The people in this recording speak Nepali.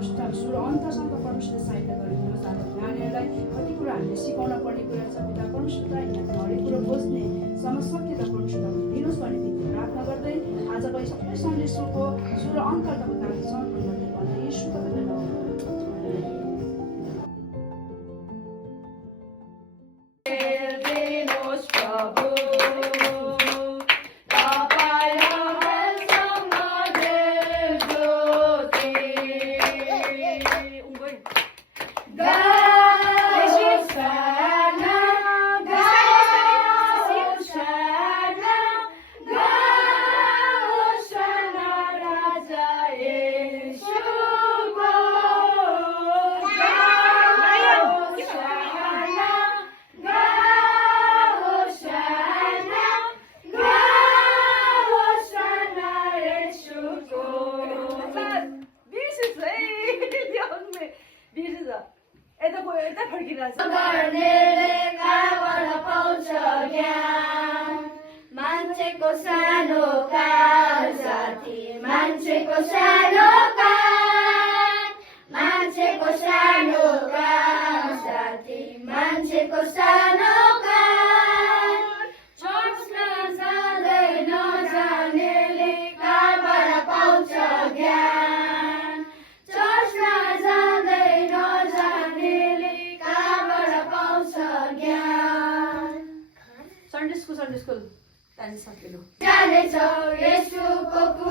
परमेश्वर सुरु अन्तसम्म परमेश्वरले सहायता गरिदिनुहोस्। आज नानीहरूलाई कति कुरा हामीले सिकाउन पर्ने कुरा छ पिता परमेश्वर यहाँको हरेक कुरो बुझ्ने समशक्तिता परमेश्वर दिनुहोस् भन्ने बित्तिकै प्रार्थना गर्दै आजको यो सबै सन्देशको सुरु अन्त तपाईँको समर्पण गर्दै भन्दा यीशु तपाईँको नाममा जानेछौ येशूको